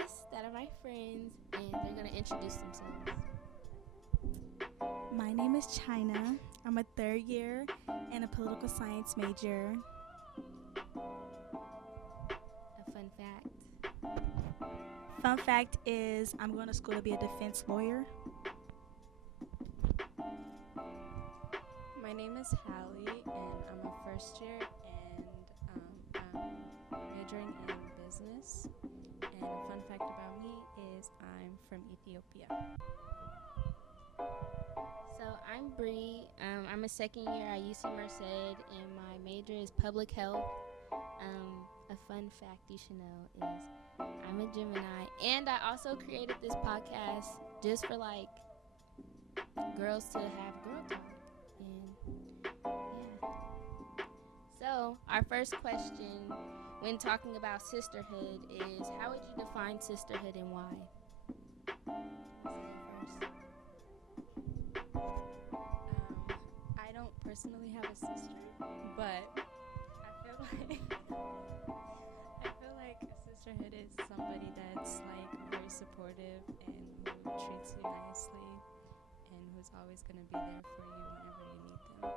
guests that are my friends, and they're going to introduce themselves. My name is China. I'm a third year and a political science major. A fun fact. Fun fact is I'm going to school to be a defense lawyer. My name is Hallie, and I'm a first year, and I'm majoring in business. And a fun fact about me is I'm from Ethiopia. So I'm Bree. I'm a second year at UC Merced, and my major is public health. A fun fact you should know is I'm a Gemini, and I also created this podcast just for like girls to have girl talk. And yeah. So our first question when talking about sisterhood is, how would you define sisterhood and why? I don't personally have a sister, but I feel like a sisterhood is somebody that's like very supportive and who treats you nicely and who's always gonna be there for you whenever you need them.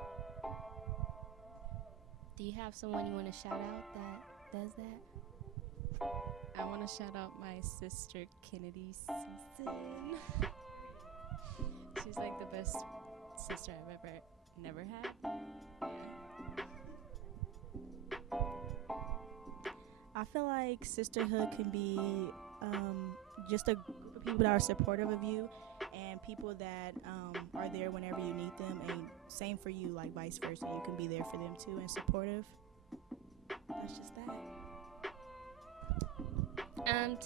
Do you have someone you want to shout out that does that? I want to shout out my sister Kennedy Susan. She's like the best sister I've never had. I feel like sisterhood can be just a group of people that are supportive of you and people that are there whenever you need them, and same for you, like vice versa. You can be there for them too and supportive. That's just that.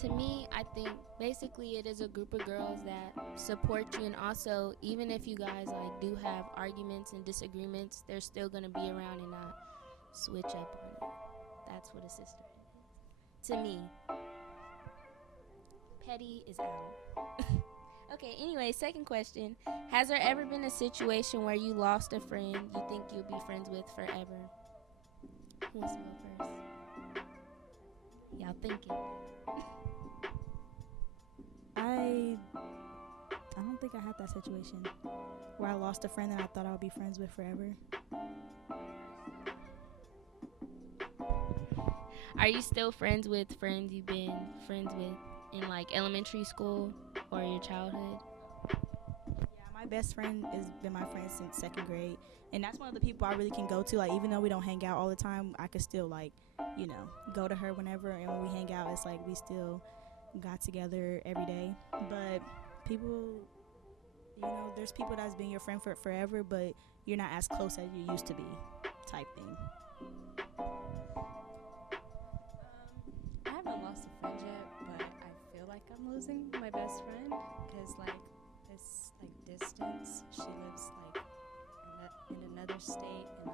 To me, I think basically it is a group of girls that support you, and also even if you guys like do have arguments and disagreements, they're still gonna be around and not switch up on you. That's what a sisterhood is. To me. Petty is out. Okay, anyway, second question. Has there ever been a situation where you lost a friend you think you'll be friends with forever? Who wants to go first? Y'all thinking. I don't think I had that situation where I lost a friend that I thought I would be friends with forever. Are you still friends with friends you've been friends with in like elementary school or your childhood? Yeah, my best friend has been my friend since second grade, and that's one of the people I really can go to. Like, even though we don't hang out all the time, I could still like, go to her whenever, and when we hang out, it's like we still got together every day. But people, there's people that's been your friend for forever, but you're not as close as you used to be, type thing. I haven't lost a friend yet, but I feel like I'm losing my best friend because like it's like distance. She lives like in another state, and I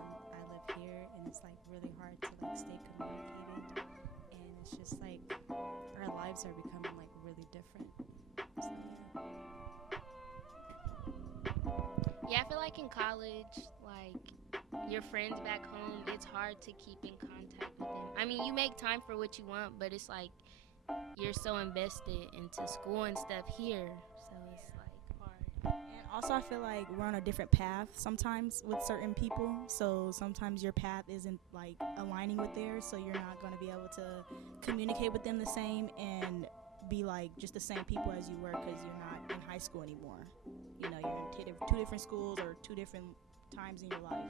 live here, and it's like really hard to like stay communicated, and it's just like our lives are becoming like really different. So Yeah, I feel like in college, like your friends back home, it's hard to keep in contact with them. I mean, you make time for what you want, but it's like you're so invested into school and stuff here, so it's like hard. And also, I feel like we're on a different path sometimes with certain people. So sometimes your path isn't like aligning with theirs, so you're not going to be able to communicate with them the same and be like just the same people as you were, because you're not in high school anymore. You're in two different schools or two different times in your life.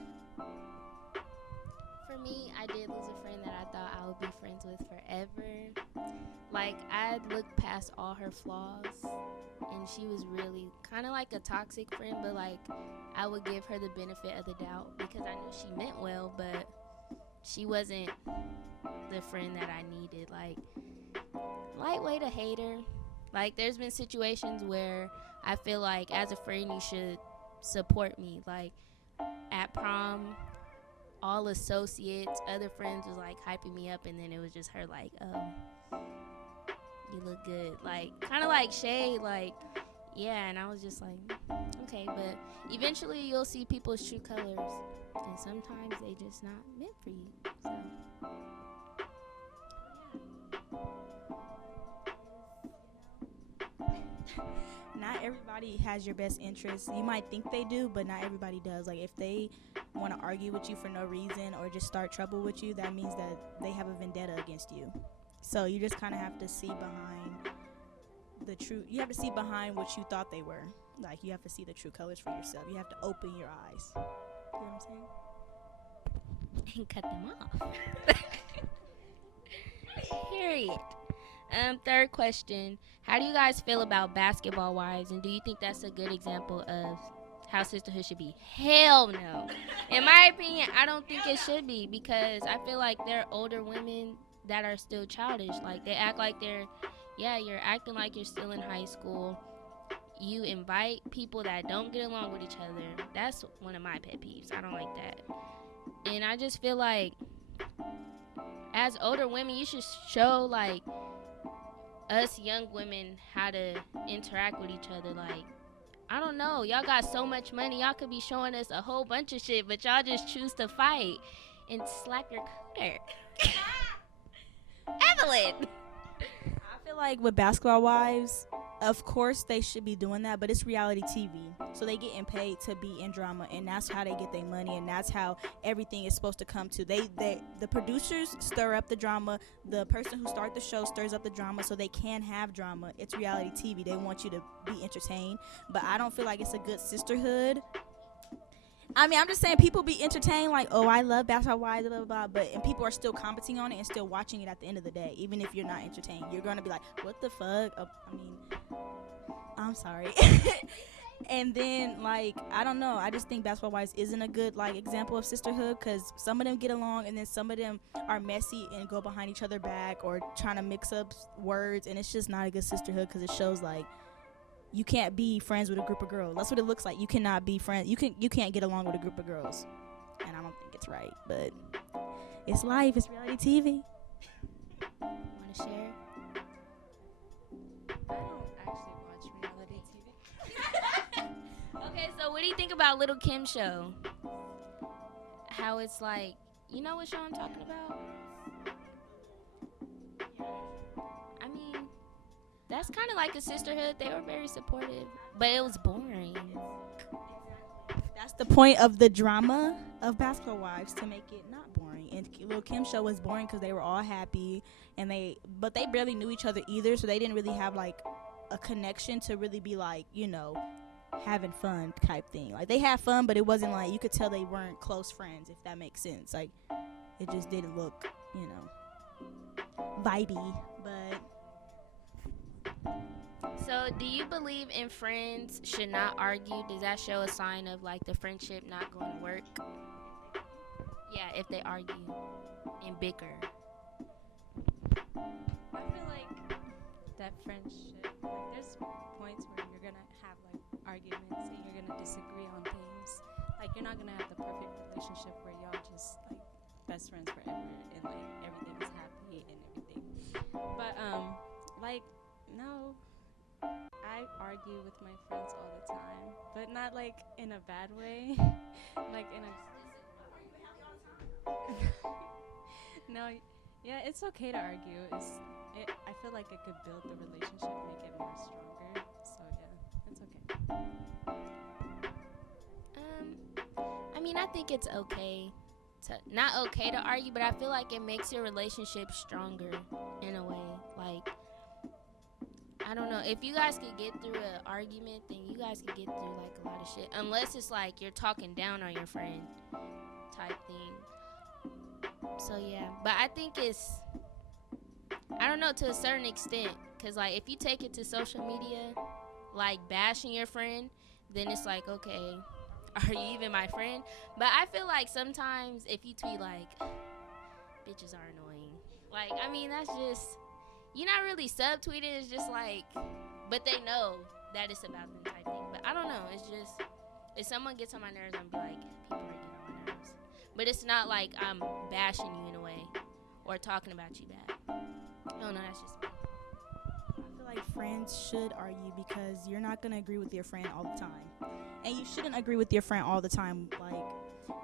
For me, I did lose a friend that I thought I would be friends with forever. Like, I looked past all her flaws, and she was really kind of like a toxic friend, but like I would give her the benefit of the doubt because I knew she meant well, but she wasn't the friend that I needed. Like, lightweight a hater. Like, there's been situations where I feel like as a friend you should support me. Like, at prom, all associates, other friends was like hyping me up, and then it was just her like, oh, you look good. Like, kind of like shade, like, yeah, and I was just like, okay, but eventually you'll see people's true colors, and sometimes they just not meant for you, so. Not everybody has your best interest. You might think they do, but not everybody does. Like, if they want to argue with you for no reason or just start trouble with you, that means that they have a vendetta against you. So you just kind of have to see behind the truth. You have to see behind what you thought they were. Like, you have to see the true colors for yourself. You have to open your eyes. You know what I'm saying? And cut them off. Period. Third question. How do you guys feel about basketball wives, and do you think that's a good example of how sisterhood should be? Hell no. In my opinion, I don't think it should be, because I feel like there are older women that are still childish. Like, they act like you're acting like you're still in high school. You invite people that don't get along with each other. That's one of my pet peeves. I don't like that. And I just feel like, as older women, you should show, like, us young women how to interact with each other. Like, I don't know, y'all got so much money, y'all could be showing us a whole bunch of shit, but y'all just choose to fight and slap your cooter. Evelyn! I feel like with basketball wives, of course they should be doing that, but it's reality TV, so they getting paid to be in drama, and that's how they get their money, and that's how everything is supposed to come to. The producers stir up the drama, the person who started the show stirs up the drama, so they can have drama. It's reality TV. They want you to be entertained, but I don't feel like it's a good sisterhood. I mean, I'm just saying, people be entertained, like, oh, I love basketball wives, blah, blah, blah, and people are still commenting on it and still watching it at the end of the day. Even if you're not entertained, you're going to be like, what the fuck? I'm sorry. And then, like, I don't know. I just think basketball wives isn't a good, like, example of sisterhood, because some of them get along, and then some of them are messy and go behind each other back or trying to mix up words, and it's just not a good sisterhood, because it shows, like, you can't be friends with a group of girls. That's what it looks like. You cannot be friends. You can't get along with a group of girls. And I don't think it's right. But it's life. It's reality TV. Want to share? I don't actually watch reality TV. Okay, so what do you think about Little Kim's show? How it's like, you know what show I'm talking about? I mean, that's kind of like a sisterhood. They were very supportive, but it was boring. That's the point of the drama of basketball wives, to make it not boring. And Lil' Kim's show was boring because they were all happy, but they barely knew each other either, so they didn't really have, like, a connection to really be, like, you know, having fun type thing. Like, they had fun, but it wasn't like, you could tell they weren't close friends, if that makes sense. Like, it just didn't look, you know, vibey. But so, do you believe in friends should not argue? Does that show a sign of, like, the friendship not going to work? Yeah, if they argue and bicker. I feel like that friendship, like, there's points where you're gonna have, like, arguments and you're gonna disagree on things. Like, you're not gonna have the perfect relationship where y'all just, like, best friends forever and, like, everything is happy and everything. But like, no, I argue with my friends all the time, but not, like, in a bad way. Like, in a no, yeah, it's okay to argue. I feel like it could build the relationship, make it more stronger. So yeah, it's okay. I mean, I think it's okay not okay to argue, but I feel like it makes your relationship stronger in a way. Like, I don't know, if you guys could get through an argument, then you guys could get through, like, a lot of shit, unless it's like you're talking down on your friend type thing. So yeah, but I think it's, I don't know, to a certain extent, because, like, if you take it to social media, like, bashing your friend, then it's like, okay, are you even my friend? But I feel like sometimes if you tweet, like, bitches are annoying, like, I mean, that's just, you're not really subtweeting, it's just like, but they know that it's about them type thing. But I don't know, it's just, if someone gets on my nerves, I'm be like, people are getting on my nerves. But it's not like I'm bashing you in a way or talking about you bad. I don't know, that's just me. I feel like friends should argue, because you're not going to agree with your friend all the time. And you shouldn't agree with your friend all the time. Like,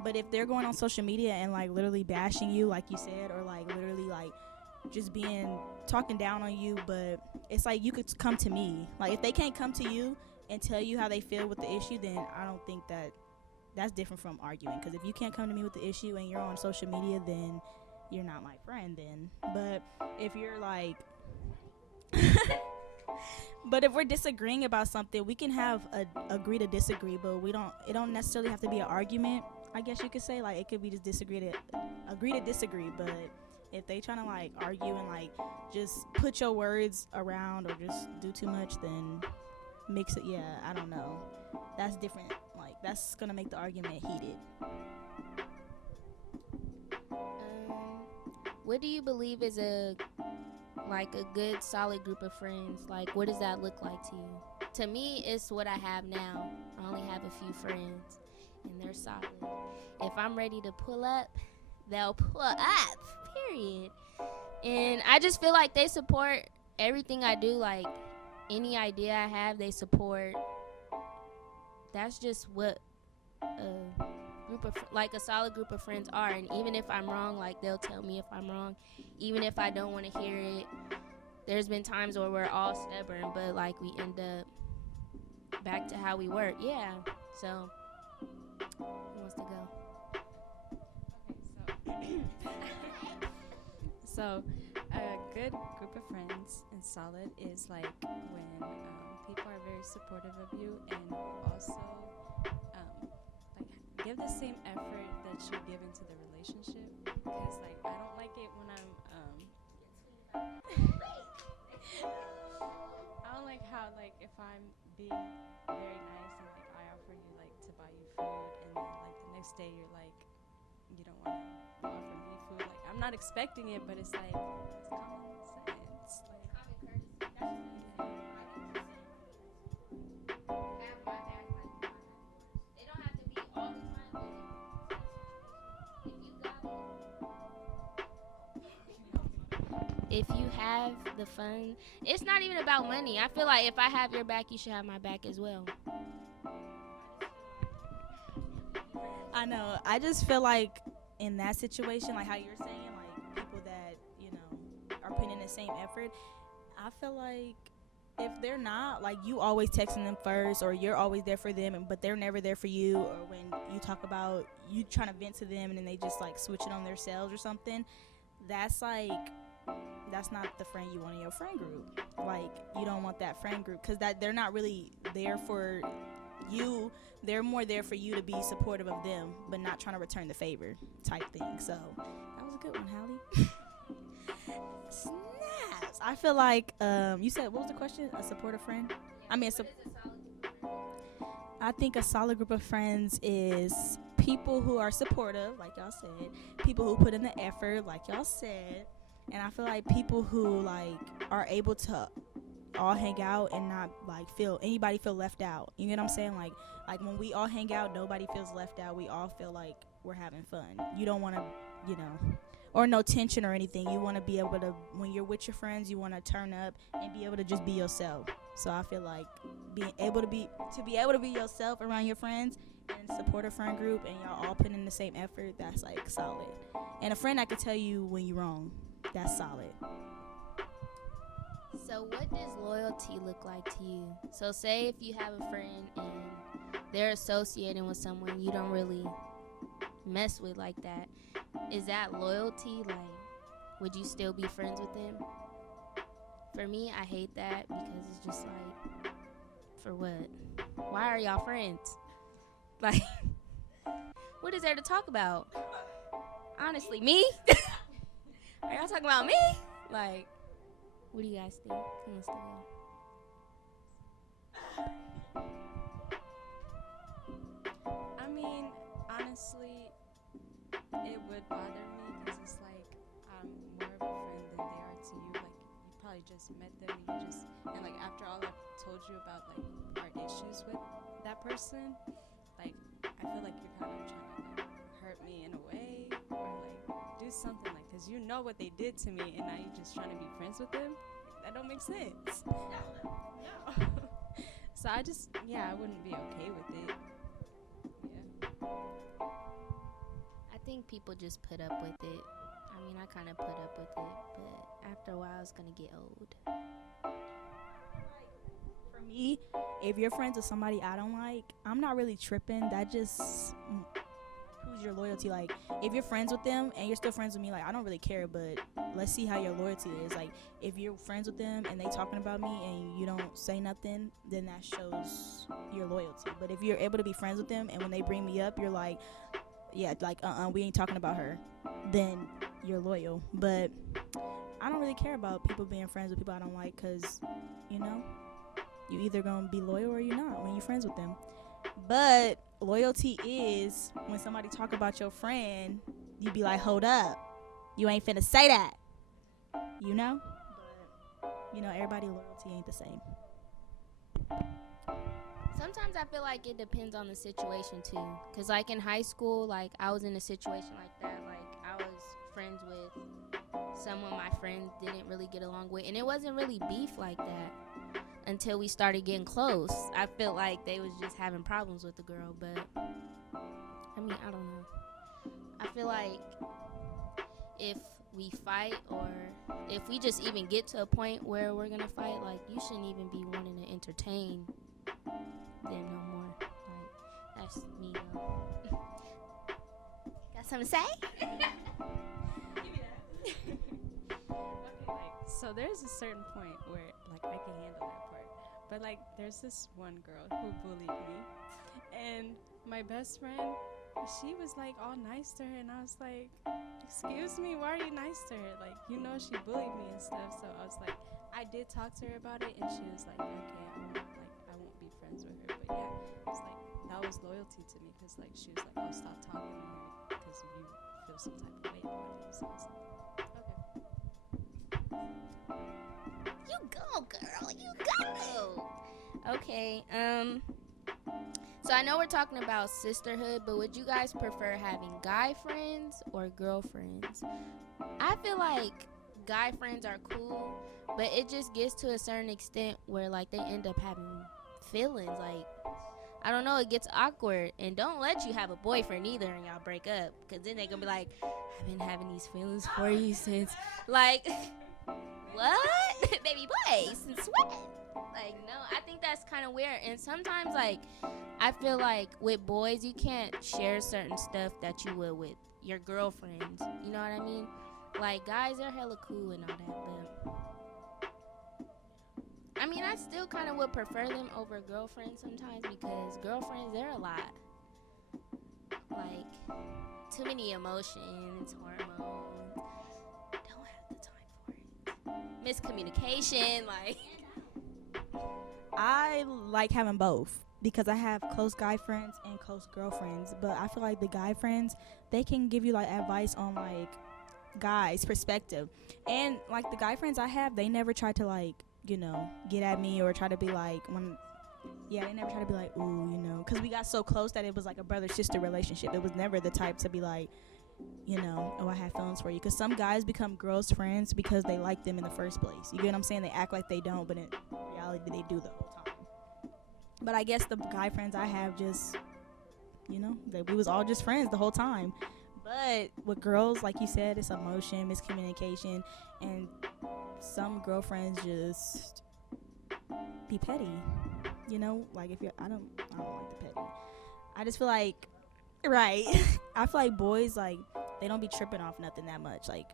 but if they're going on social media and, like, literally bashing you, like you said, or, like, literally, like, just being talking down on you, but it's like you could come to me. Like if they can't come to you and tell you how they feel with the issue, then I don't think that's different from arguing. Because if you can't come to me with the issue and you're on social media, then you're not my friend then. But if you're like but if we're disagreeing about something, we can have a agree to disagree, but it don't necessarily have to be an argument, I guess you could say. Like it could be just agree to disagree. But if they trying to like argue and like just put your words around or just do too much, then mix it. Yeah, I don't know, that's different. Like that's gonna make the argument heated. What do you believe is a good solid group of friends? Like what does that look like to you? To me, it's what I have now. I only have a few friends and they're solid. If I'm ready to pull up, they'll pull up, period. And I just feel like they support everything I do. Like any idea I have, they support. That's just what a solid group of friends are. And even if I'm wrong, like they'll tell me if I'm wrong, even if I don't want to hear it. There's been times where we're all stubborn, but like we end up back to how we were. Yeah. So who wants to go? Okay, so a good group of friends and solid is like when people are very supportive of you and also like give the same effort that you give into the relationship. Because like I don't like it when I don't like how like if I'm being very nice and like I offer you like to buy you food and then like the next day you're like you don't want to offer me food. Like I'm not expecting it, but it's like it's common sense. Like common courtesy. If you have the fun, it's not even about money. I feel like if I have your back, you should have my back as well. I know. I just feel like in that situation, like how you're saying, like people that, you know, are putting in the same effort, I feel like if they're not, like you always texting them first or you're always there for them, but they're never there for you, or when you talk about you trying to vent to them and then they just like switch it on themselves or something, that's not the friend you want in your friend group. Like you don't want that friend group because that they're not really there for you. They're more there for you to be supportive of them, but not trying to return the favor type thing. So that was a good one, Hallie. Snaps. I feel like you said, what was the question? A supportive friend? I think a solid group of friends is people who are supportive, like y'all said, people who put in the effort, like y'all said, and I feel like people who like are able to all hang out and not like anybody feel left out. You know what I'm saying? Like when we all hang out, nobody feels left out. We all feel like we're having fun. You don't want to, you know, or no tension or anything. You want to be able to, when you're with your friends, you want to turn up and be able to just be yourself. So I feel like being able to be yourself around your friends and support a friend group and y'all all putting in the same effort, that's like solid. And a friend that could tell you when you're wrong, that's solid. So what does loyalty look like to you? So say if you have a friend and they're associating with someone you don't really mess with like that, is that loyalty? Like, would you still be friends with them? For me, I hate that because it's just like, for what? Why are y'all friends? Like, what is there to talk about? Honestly, me? Are y'all talking about me? Like, what do you guys think? Who wants to go? I mean, honestly, it would bother me because it's like I'm more of a friend than they are to you. Like, you probably just met them and like after all I've told you about like our issues with that person, like I feel like you're kind of trying to like hurt me in a way or like do something like, because you know what they did to me and now you're just trying to be friends with them. That don't make sense. No. So I wouldn't be okay with it. Yeah. I think people just put up with it. I mean, I kind of put up with it, but after a while, it's gonna get old. For me, if you're friends with somebody I don't like, I'm not really tripping. That just proves your loyalty. Like, if you're friends with them and you're still friends with me, like, I don't really care, but let's see how your loyalty is. Like, if you're friends with them and they talking about me and you don't say nothing, then that shows your loyalty. But if you're able to be friends with them and when they bring me up, you're like, yeah, like, we ain't talking about her, then you're loyal. But I don't really care about people being friends with people I don't like, because, you know, you either gonna be loyal or you're not when you're friends with them. But loyalty is when somebody talk about your friend, you be like, hold up, you ain't finna say that, you know. But you know, everybody loyalty ain't the same. Sometimes I feel like it depends on the situation too, cause like in high school, like I was in a situation like that. Like I was friends with someone my friends didn't really get along with, and it wasn't really beef like that until we started getting close. I felt like they was just having problems with the girl, but I mean, I don't know. I feel like if we fight or if we just even get to a point where we're gonna fight, like you shouldn't even be wanting to entertain them no more. Like that's me though. Got something to say? Give me that. Okay, like, so there's a certain point where like I can handle that part, but like there's this one girl who bullied me, and my best friend, she was like all nice to her, and I was like, excuse me, why are you nice to her? Like, you know, she bullied me and stuff. So I was like, I did talk to her about it, and she was like, okay, I won't be friends with her. But yeah, it's like that was loyalty to me, because like she was like, oh, stop talking to her because you feel some type of way about it. So I was like, okay. You go, girl. You go. Okay. So I know we're talking about sisterhood, but would you guys prefer having guy friends or girlfriends? I feel like guy friends are cool, but it just gets to a certain extent where like they end up having feelings. Like, I don't know, it gets awkward. And don't let you have a boyfriend either and y'all break up, because then they're gonna be like, I've been having these feelings for you since, like, what? Baby boy, since when? Like, no, I think that's kind of weird. And sometimes, like, I feel like with boys, you can't share certain stuff that you would with your girlfriends. You know what I mean? Like, guys, they're hella cool and all that, but I mean, I still kind of would prefer them over girlfriends sometimes, because girlfriends, they're a lot. Like, too many emotions, hormones. Don't have the time for it. Miscommunication, like. I like having both, because I have close guy friends and close girlfriends, but I feel like the guy friends, they can give you like advice on like guys' perspective, and like the guy friends I have, they never try to like, you know, get at me or try to be like, they never try to be like, ooh, you know, because we got so close that it was like a brother-sister relationship. It was never the type to be like, you know, oh, I have feelings for you, because some guys become girls' friends because they like them in the first place. You get what I'm saying? They act like they don't, but in reality they do the whole time. But I guess the guy friends I have just, you know, we was all just friends the whole time. But with girls, like you said, it's emotion, miscommunication, and some girlfriends just be petty. You know, like if you're, I don't like the petty. I just feel like, right. I feel like boys, like, they don't be tripping off nothing that much. Like,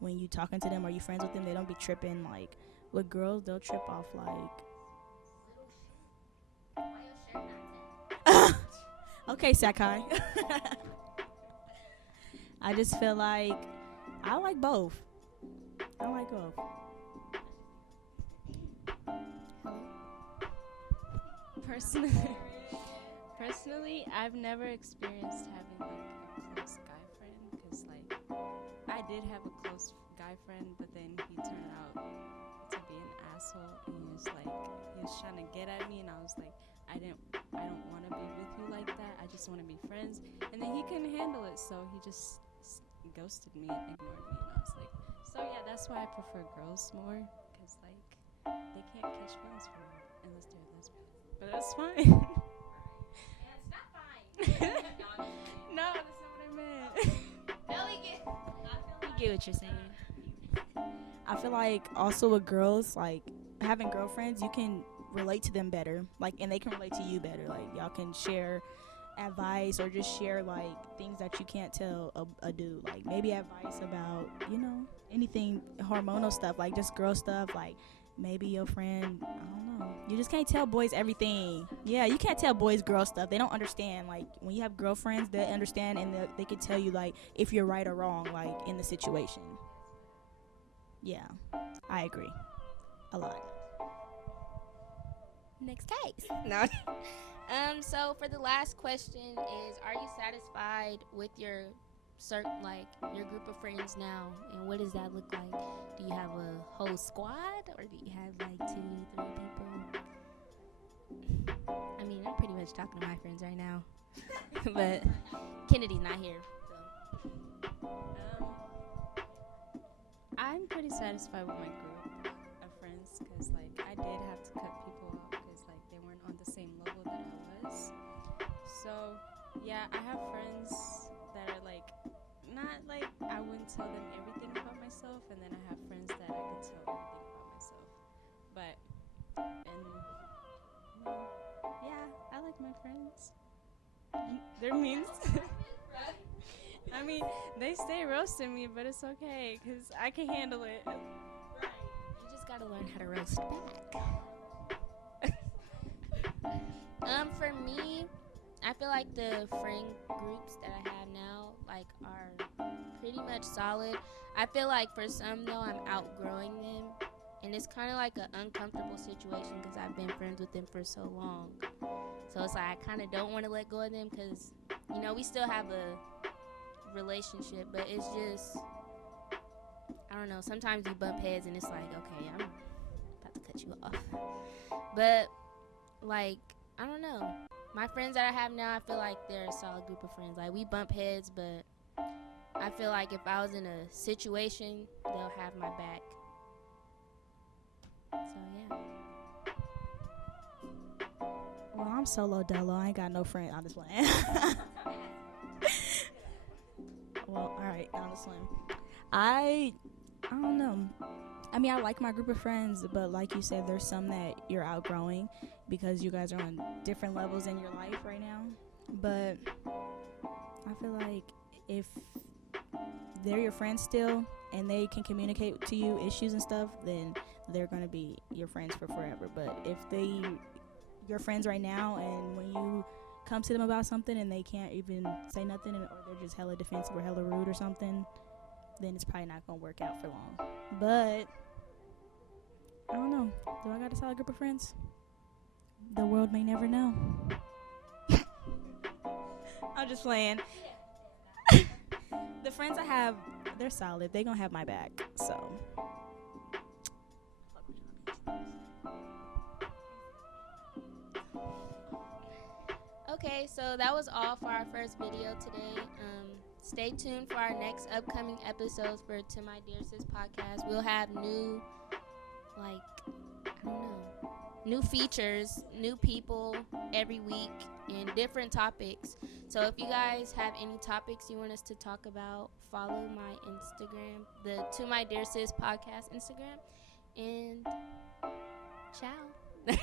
when you talking to them or you friends with them, they don't be tripping. Like, with girls, they'll trip off, like. Okay, Sakai. I just feel like I like both. I like both. Personally, I've never experienced having like a close guy friend, because like I did have a close guy friend, but then he turned out to be an asshole, and he was trying to get at me, and I was like, I don't want to be with you like that. I just want to be friends. And then he couldn't handle it, so he just ghosted me and ignored me, and I was like, so yeah, that's why I prefer girls more, because like they can't catch feelings for me unless they're lesbian. But that's fine. Yeah, it's not fine. No, that's not what I meant. get what you're saying. I feel like also with girls, like having girlfriends, you can relate to them better, like, and they can relate to you better. Like y'all can share advice or just share like things that you can't tell a dude. Like maybe advice about anything hormonal stuff, like just girl stuff. Like maybe your friend, I don't know. You just can't tell boys everything. Yeah, you can't tell boys girl stuff. They don't understand. Like when you have girlfriends, they understand and they can tell you like if you're right or wrong, like in the situation. Yeah, I agree a lot. Next case. No. So for the last question is, are you satisfied with your your group of friends now, and what does that look like? Do you have a whole squad, or do you have like 2, 3 people? I mean, I'm pretty much talking to my friends right now, but Kennedy's not here. I'm pretty satisfied with my group of friends because, like, I did have to cut people off because, like, they weren't on the same level that I was. So, yeah, I have friends that are, like, not, like, I wouldn't tell them everything about myself, and then I have friends that I could tell everything about myself. But, yeah, I like my friends. They're mean. I mean, they stay roasting me, but it's okay, because I can handle it. Right. You just gotta learn how to roast back. For me, I feel like the friend groups that I have now, like, are pretty much solid. I feel like for some, though, I'm outgrowing them. And it's kind of like an uncomfortable situation because I've been friends with them for so long. So it's like I kind of don't want to let go of them because, we still have a relationship, but it's just, I don't know, sometimes you bump heads and it's like, okay, I'm about to cut you off. But like, I don't know, my friends that I have now, I feel like they're a solid group of friends. Like, we bump heads, but I feel like if I was in a situation, they'll have my back. So yeah. Well, I'm solo dolo. I ain't got no friend. I'm just playing. Well, all right, on the slim. I don't know. I mean, I like my group of friends, but like you said, there's some that you're outgrowing because you guys are on different levels in your life right now. But I feel like if they're your friends still and they can communicate to you issues and stuff, then they're going to be your friends for forever. But if your friends right now, and when you come to them about something and they can't even say nothing, or they're just hella defensive or hella rude or something, then it's probably not going to work out for long. But I don't know. Do I got a solid group of friends? The world may never know. I'm just playing. The friends I have, they're solid. They're going to have my back. So Okay, so that was all for our first video today. Stay tuned for our next upcoming episodes for To My Dear Sis podcast. We'll have new, new features, new people every week, and different topics. So if you guys have any topics you want us to talk about, follow my Instagram, the To My Dear Sis podcast Instagram, and ciao.